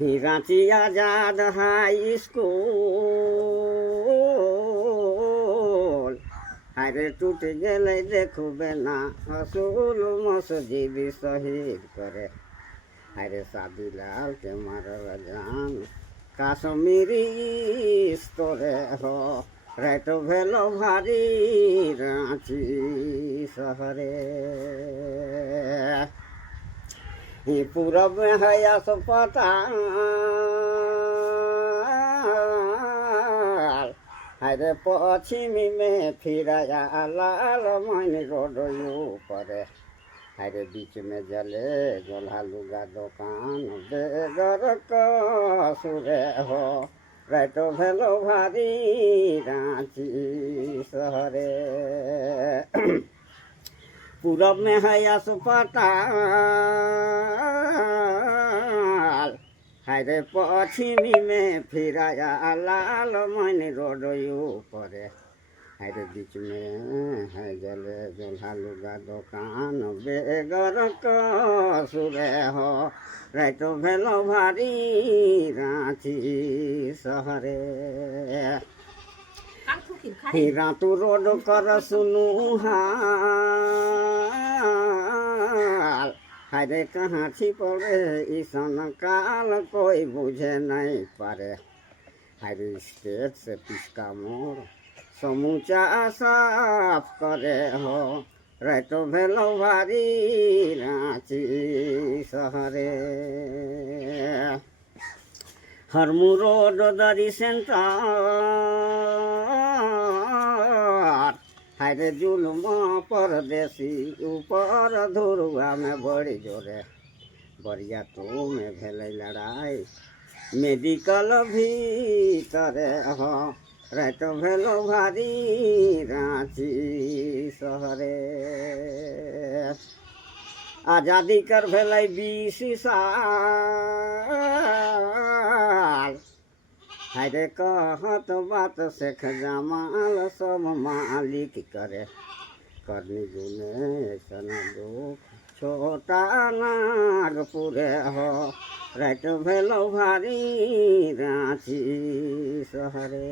रांची आजाद high school हायरे टूट गेले देखबे ना असूल मस्जिद शहीद करे हायरे शादीलाल के मारल जान काश्मीरी स्तरे हो रात भेलो भारी रांची शहरे पूरब में है अस्पताल हरे पश्चिमी में फिराया लाल मन रोड ऊपर हरे बीच में जले जोल्हा लुगा दुकान बेगर कसुरे हो रातो भेलो भारी रांची शहरे पूरब में है अस्पताल हरे पश्चिमी में फिराया लाल मन रोड ऊपर हरे बीच में है जले जोल्हा लुगा दुकान बेगर कसुरे हो रातो भेलो भारी रांची शहरे रातू रोड कर सुनू हाल हरे कहाँ छिपले ईसन काल कोई बुझे नहीं पारे हरे स्टेट से पिसका मोर समूचा साफ करे हो रातो भेलो भारी रांची शहरे हरमू रोड दरी सेंटर हरे जुल्म परदेसी ऊपर धुरुआ में बड़ी जोरे बरिया तो में भेले लड़ाई मेडिकल भीतरे हो रातो भेलो भारी रांची शहरे आजादी कर भेलै 20 साल हरे कहत बात शेख जमाल सब मालिक करे करनी गुने ऐसन दुख छोटा नागपुरे हो रातो भेलो भारी रांची शहरे।